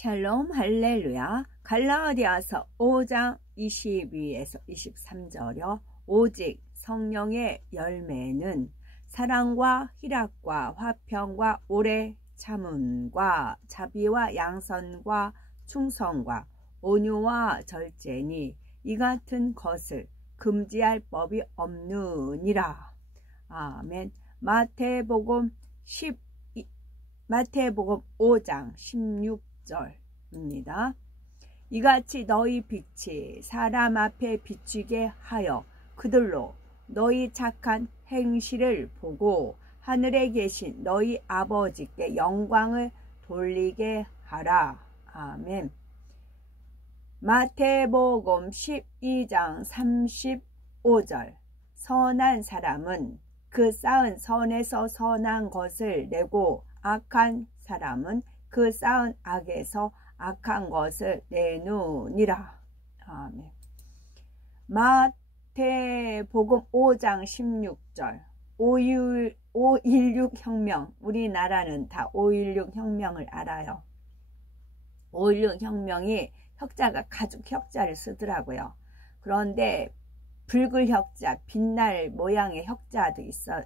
샬롬 할렐루야. 갈라디아서 5장 22에서 23절여. 오직 성령의 열매는 사랑과 희락과 화평과 오래 참음과 자비와 양선과 충성과 온유와 절제니 이 같은 것을 금지할 법이 없느니라. 아멘. 마태복음 5장 16절입니다. 이같이 너희 빛이 사람 앞에 비추게 하여 그들로 너희 착한 행실을 보고 하늘에 계신 너희 아버지께 영광을 돌리게 하라. 아멘. 마태복음 12장 35절. 선한 사람은 그 쌓은 선에서 선한 것을 내고 악한 사람은 그 쌓은 악에서 악한 것을 내누니라. 아멘. 마태복음 5장 16절. 5.16 혁명. 우리나라는 다 5.16 혁명을 알아요. 5.16 혁명이 혁자가 가죽 혁자를 쓰더라고요. 그런데 붉은 혁자, 빛날 모양의 혁자도 있어요.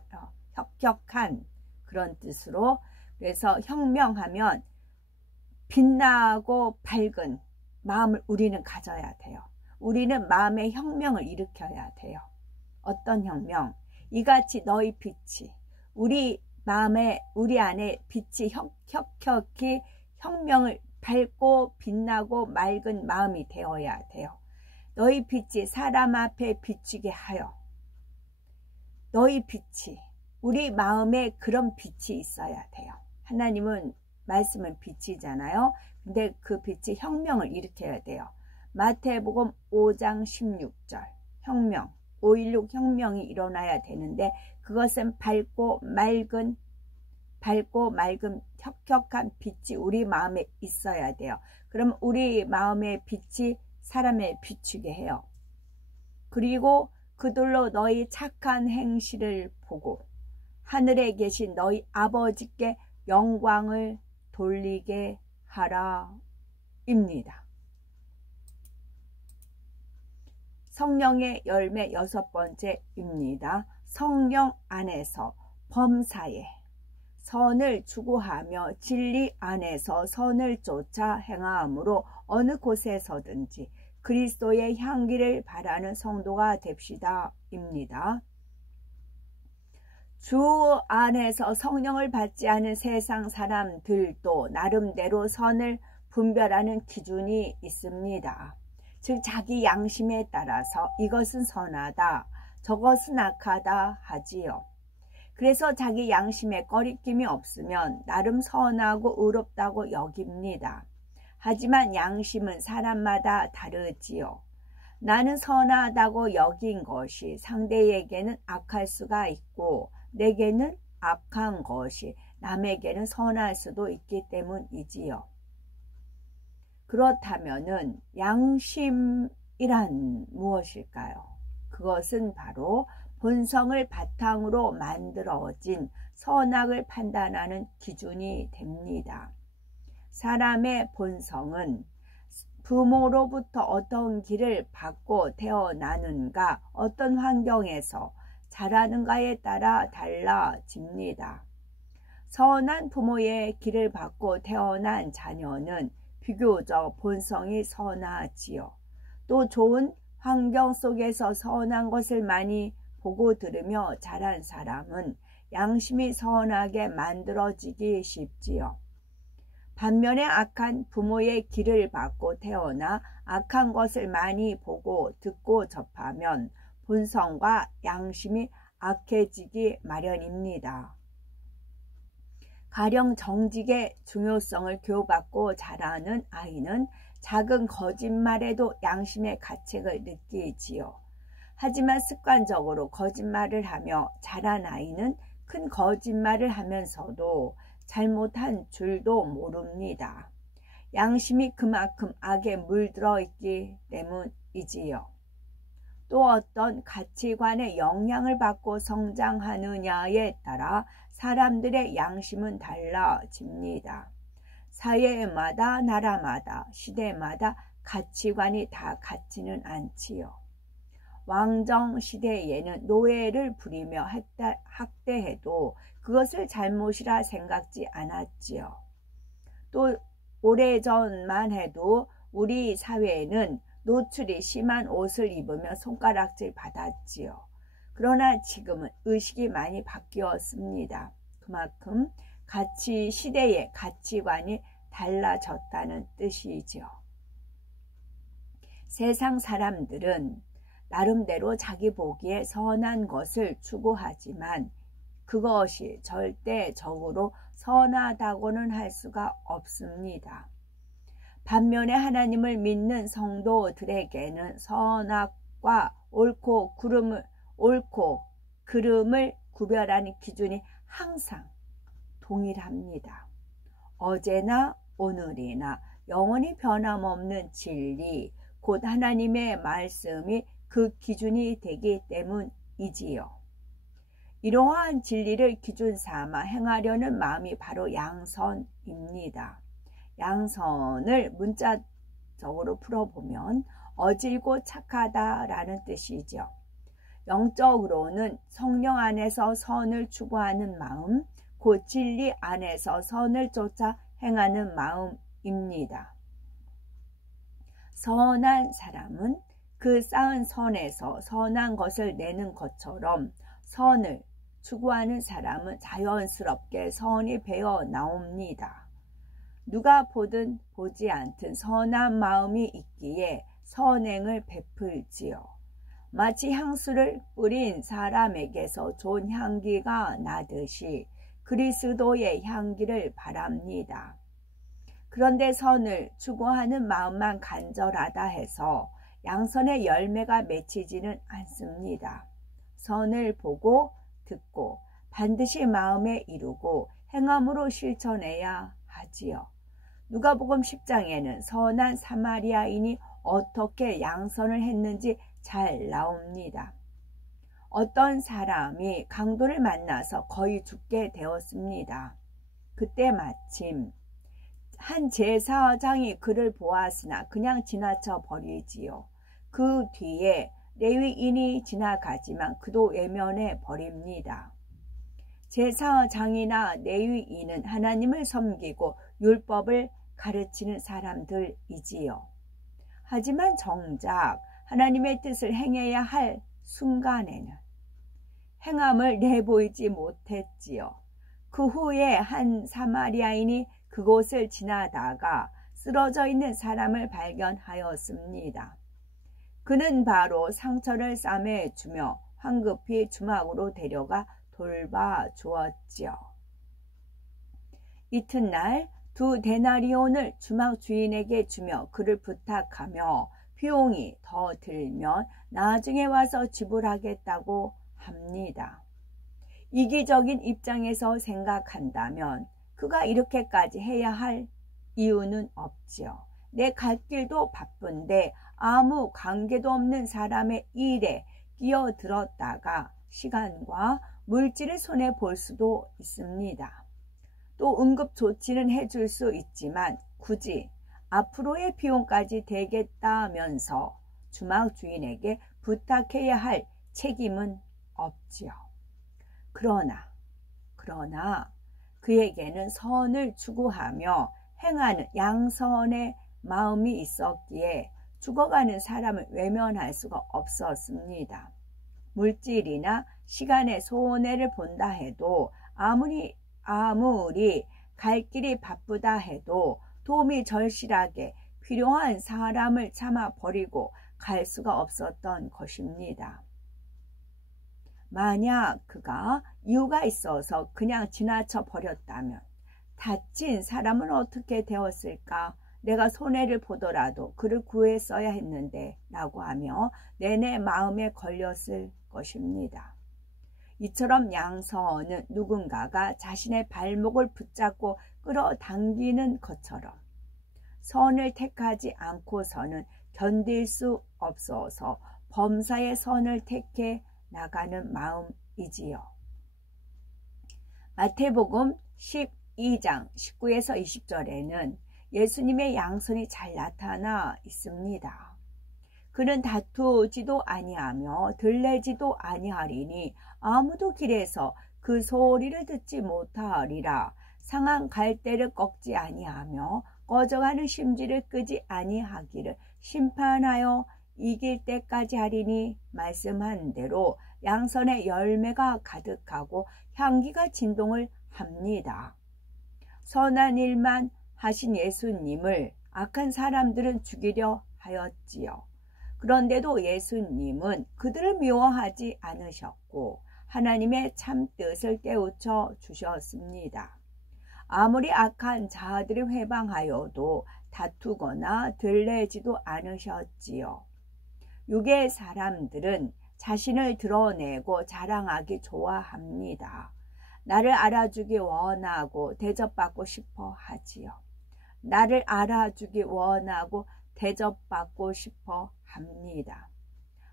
혁혁한 그런 뜻으로. 그래서 혁명하면 빛나고 밝은 마음을 우리는 가져야 돼요. 우리는 마음의 혁명을 일으켜야 돼요. 어떤 혁명? 이같이 너희 빛이 우리 마음에 우리 안에 빛이 혁혁히 혁명을 밝고 빛나고 맑은 마음이 되어야 돼요. 너희 빛이 사람 앞에 비추게 하여 너희 빛이 우리 마음에 그런 빛이 있어야 돼요. 하나님은 말씀은 빛이잖아요. 근데 그 빛이 혁명을 일으켜야 돼요. 마태복음 5장 16절 혁명 5.16 혁명이 일어나야 되는데 그것은 밝고 맑은 혁혁한 빛이 우리 마음에 있어야 돼요. 그럼 우리 마음의 빛이 사람을 비추게 해요. 그리고 그들로 너희 착한 행실을 보고 하늘에 계신 너희 아버지께 영광을 돌리게 하라 입니다. 성령의 열매 6번째입니다. 성령 안에서 범사에 선을 추구하며 진리 안에서 선을 쫓아 행함으로 어느 곳에서든지 그리스도의 향기를 바라는 성도가 됩시다 입니다. 주 안에서 성령을 받지 않은 세상 사람들도 나름대로 선을 분별하는 기준이 있습니다. 즉 자기 양심에 따라서 이것은 선하다, 저것은 악하다 하지요. 그래서 자기 양심에 꺼리낌이 없으면 나름 선하고 의롭다고 여깁니다. 하지만 양심은 사람마다 다르지요. 나는 선하다고 여긴 것이 상대에게는 악할 수가 있고 내게는 악한 것이 남에게는 선할 수도 있기 때문이지요. 그렇다면은 양심이란 무엇일까요? 그것은 바로 본성을 바탕으로 만들어진 선악을 판단하는 기준이 됩니다. 사람의 본성은 부모로부터 어떤 길을 받고 태어나는가, 어떤 환경에서 자라는가에 따라 달라집니다. 선한 부모의 길을 받고 태어난 자녀는 비교적 본성이 선하지요. 또 좋은 환경 속에서 선한 것을 많이 보고 들으며 자란 사람은 양심이 선하게 만들어지기 쉽지요. 반면에 악한 부모의 길을 받고 태어나 악한 것을 많이 보고 듣고 접하면 본성과 양심이 악해지기 마련입니다. 가령 정직의 중요성을 교육받고 자라는 아이는 작은 거짓말에도 양심의 가책을 느끼지요. 하지만 습관적으로 거짓말을 하며 자란 아이는 큰 거짓말을 하면서도 잘못한 줄도 모릅니다. 양심이 그만큼 악에 물들어 있기 때문이지요. 또 어떤 가치관의 영향을 받고 성장하느냐에 따라 사람들의 양심은 달라집니다. 사회마다 나라마다 시대마다 가치관이 다 같지는 않지요. 왕정 시대에는 노예를 부리며 학대해도 그것을 잘못이라 생각지 않았지요. 또 오래전만 해도 우리 사회에는 노출이 심한 옷을 입으며 손가락질 받았지요. 그러나 지금은 의식이 많이 바뀌었습니다. 그만큼 시대의 가치관이 달라졌다는 뜻이지요. 세상 사람들은 나름대로 자기 보기에 선한 것을 추구하지만 그것이 절대적으로 선하다고는 할 수가 없습니다. 반면에 하나님을 믿는 성도들에게는 선악과 옳고 그름을 구별하는 기준이 항상 동일합니다. 어제나 오늘이나 영원히 변함없는 진리, 곧 하나님의 말씀이 그 기준이 되기 때문이지요. 이러한 진리를 기준 삼아 행하려는 마음이 바로 양선입니다. 양선을 문자적으로 풀어보면 어질고 착하다라는 뜻이죠. 영적으로는 성령 안에서 선을 추구하는 마음, 곧 진리 안에서 선을 쫓아 행하는 마음입니다. 선한 사람은 그 쌓은 선에서 선한 것을 내는 것처럼 선을 추구하는 사람은 자연스럽게 선이 배어 나옵니다. 누가 보든 보지 않든 선한 마음이 있기에 선행을 베풀지요. 마치 향수를 뿌린 사람에게서 좋은 향기가 나듯이 그리스도의 향기를 바랍니다. 그런데 선을 추구하는 마음만 간절하다 해서 양선의 열매가 맺히지는 않습니다. 선을 보고 듣고 반드시 마음에 이루고 행함으로 실천해야 하지요. 누가복음 10장에는 선한 사마리아인이 어떻게 양선을 했는지 잘 나옵니다. 어떤 사람이 강도를 만나서 거의 죽게 되었습니다. 그때 마침 한 제사장이 그를 보았으나 그냥 지나쳐 버리지요. 그 뒤에 레위인이 지나가지만 그도 외면해 버립니다. 제사장이나 레위인은 하나님을 섬기고 율법을 가르치는 사람들이지요. 하지만 정작 하나님의 뜻을 행해야 할 순간에는 행함을 내보이지 못했지요. 그 후에 한 사마리아인이 그곳을 지나다가 쓰러져 있는 사람을 발견하였습니다. 그는 바로 상처를 싸매주며 황급히 주막으로 데려가 돌봐주었지요. 이튿날 2 데나리온을 주막 주인에게 주며 그를 부탁하며 비용이 더 들면 나중에 와서 지불하겠다고 합니다. 이기적인 입장에서 생각한다면 그가 이렇게까지 해야 할 이유는 없지요. 내 갈 길도 바쁜데 아무 관계도 없는 사람의 일에 끼어들었다가 시간과 물질을 손해볼 수도 있습니다. 또 응급조치는 해줄 수 있지만 굳이 앞으로의 비용까지 대겠다면서 주막 주인에게 부탁해야 할 책임은 없지요. 그러나 그에게는 선을 추구하며 행하는 양선의 마음이 있었기에 죽어가는 사람을 외면할 수가 없었습니다. 물질이나 시간의 손해를 본다 해도 아무리 갈 길이 바쁘다 해도 도움이 절실하게 필요한 사람을 참아 버리고 갈 수가 없었던 것입니다. 만약 그가 이유가 있어서 그냥 지나쳐 버렸다면 다친 사람은 어떻게 되었을까? 내가 손해를 보더라도 그를 구했어야 했는데 라고 하며 내내 마음에 걸렸을 것입니다. 이처럼 양선은 누군가가 자신의 발목을 붙잡고 끌어당기는 것처럼 선을 택하지 않고서는 견딜 수 없어서 범사의 선을 택해 나가는 마음이지요. 마태복음 2장 19에서 20절에는 예수님의 양손이 잘 나타나 있습니다. 그는 다투지도 아니하며 들레지도 아니하리니 아무도 길에서 그 소리를 듣지 못하리라. 상한 갈대를 꺾지 아니하며 꺼져가는 심지를 끄지 아니하기를 심판하여 이길 때까지 하리니 말씀한 대로 양손에 열매가 가득하고 향기가 진동을 합니다. 선한 일만 하신 예수님을 악한 사람들은 죽이려 하였지요. 그런데도 예수님은 그들을 미워하지 않으셨고 하나님의 참 뜻을 깨우쳐 주셨습니다. 아무리 악한 자들이 회방하여도 다투거나 들레지도 않으셨지요. 육의 사람들은 자신을 드러내고 자랑하기 좋아합니다. 나를 알아주기 원하고 대접받고 싶어 하지요. 나를 알아주기 원하고 대접받고 싶어 합니다.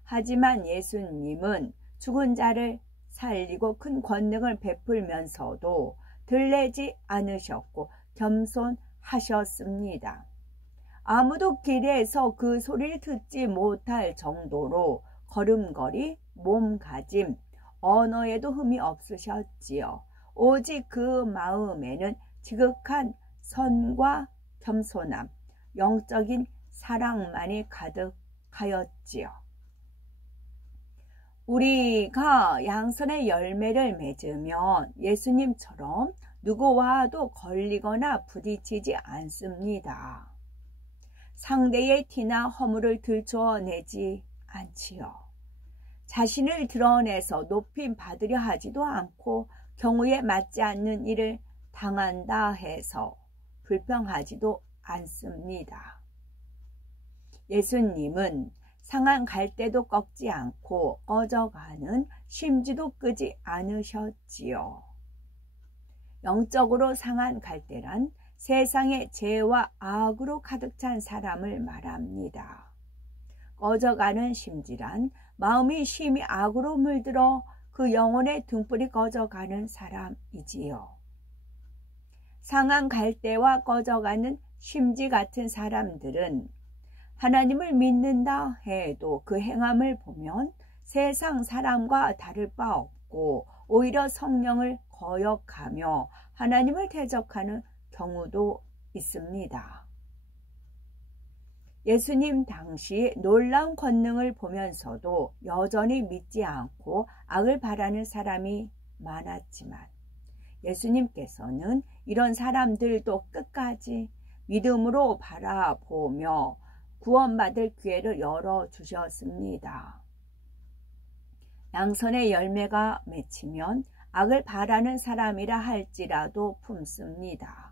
하지만 예수님은 죽은 자를 살리고 큰 권능을 베풀면서도 들레지 않으셨고 겸손하셨습니다. 아무도 길에서 그 소리를 듣지 못할 정도로 걸음걸이, 몸가짐, 언어에도 흠이 없으셨지요. 오직 그 마음에는 지극한 선과 겸손함, 영적인 사랑만이 가득하였지요. 우리가 양손의 열매를 맺으면 예수님처럼 누구와도 걸리거나 부딪히지 않습니다. 상대의 티나 허물을 들춰내지 않지요. 자신을 드러내서 높임 받으려 하지도 않고 경우에 맞지 않는 일을 당한다 해서 불평하지도 않습니다. 예수님은 상한 갈대도 꺾지 않고 꺼져가는 심지도 끄지 않으셨지요. 영적으로 상한 갈대란 세상의 죄와 악으로 가득 찬 사람을 말합니다. 꺼져가는 심지란 마음이 심히 악으로 물들어 그 영혼의 등불이 꺼져가는 사람이지요. 상한 갈대와 꺼져가는 심지 같은 사람들은 하나님을 믿는다 해도 그 행함을 보면 세상 사람과 다를 바 없고 오히려 성령을 거역하며 하나님을 대적하는 경우도 있습니다. 예수님 당시 놀라운 권능을 보면서도 여전히 믿지 않고 악을 바라는 사람이 많았지만 예수님께서는 이런 사람들도 끝까지 믿음으로 바라보며 구원받을 기회를 열어주셨습니다. 양손의 열매가 맺히면 악을 바라는 사람이라 할지라도 품습니다.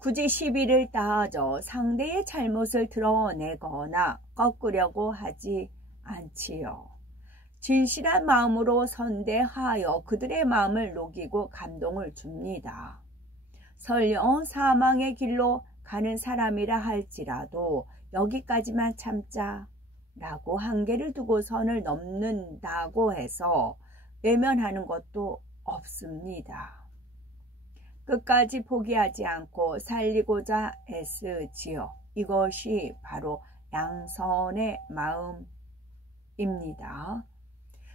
굳이 시비를 따져 상대의 잘못을 드러내거나 꺾으려고 하지 않지요. 진실한 마음으로 선대하여 그들의 마음을 녹이고 감동을 줍니다. 설령 사망의 길로 가는 사람이라 할지라도 여기까지만 참자 라고 한계를 두고 선을 넘는다고 해서 외면하는 것도 없습니다. 끝까지 포기하지 않고 살리고자 애쓰지요. 이것이 바로 양선의 마음입니다.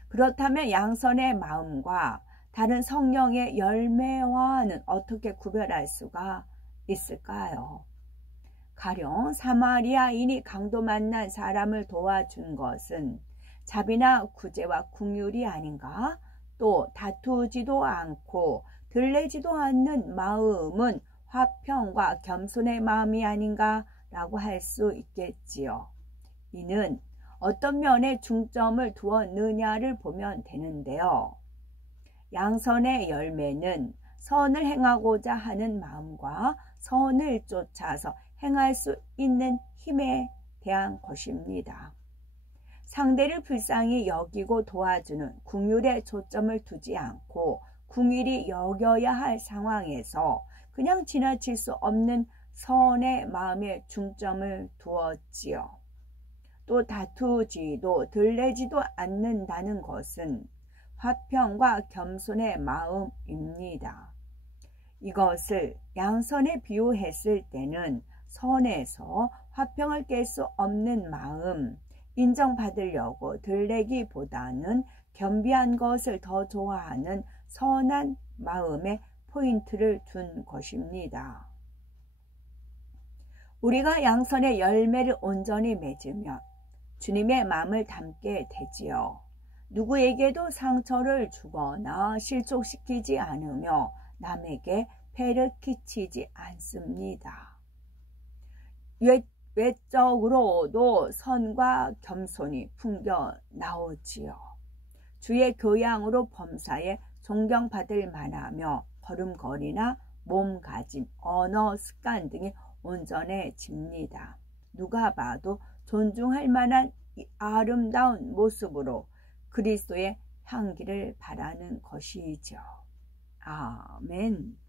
그렇다면 양선의 마음과 다른 성령의 열매와는 어떻게 구별할 수가 있을까요? 가령 사마리아인이 강도 만난 사람을 도와준 것은 자비나 구제와 긍휼이 아닌가? 또 다투지도 않고 들레지도 않는 마음은 화평과 겸손의 마음이 아닌가? 라고 할 수 있겠지요. 이는 어떤 면에 중점을 두었느냐를 보면 되는데요. 양선의 열매는 선을 행하고자 하는 마음과 선을 쫓아서 행할 수 있는 힘에 대한 것입니다. 상대를 불쌍히 여기고 도와주는 긍휼에 초점을 두지 않고 긍휼히 여겨야 할 상황에서 그냥 지나칠 수 없는 선의 마음에 중점을 두었지요. 또 다투지도 들레지도 않는다는 것은 화평과 겸손의 마음입니다. 이것을 양선에 비유했을 때는 선에서 화평을 깰 수 없는 마음, 인정받으려고 들내기보다는 겸비한 것을 더 좋아하는 선한 마음에 포인트를 둔 것입니다. 우리가 양선의 열매를 온전히 맺으면 주님의 마음을 담게 되지요. 누구에게도 상처를 주거나 실족시키지 않으며 남에게 폐를 끼치지 않습니다. 외적으로도 선과 겸손이 풍겨 나오지요. 주의 교양으로 범사에 존경받을 만하며 걸음걸이나 몸가짐, 언어 습관 등이 온전해집니다. 누가 봐도 존중할 만한 아름다운 모습으로 그리스도의 향기를 바라는 것이죠. 아멘.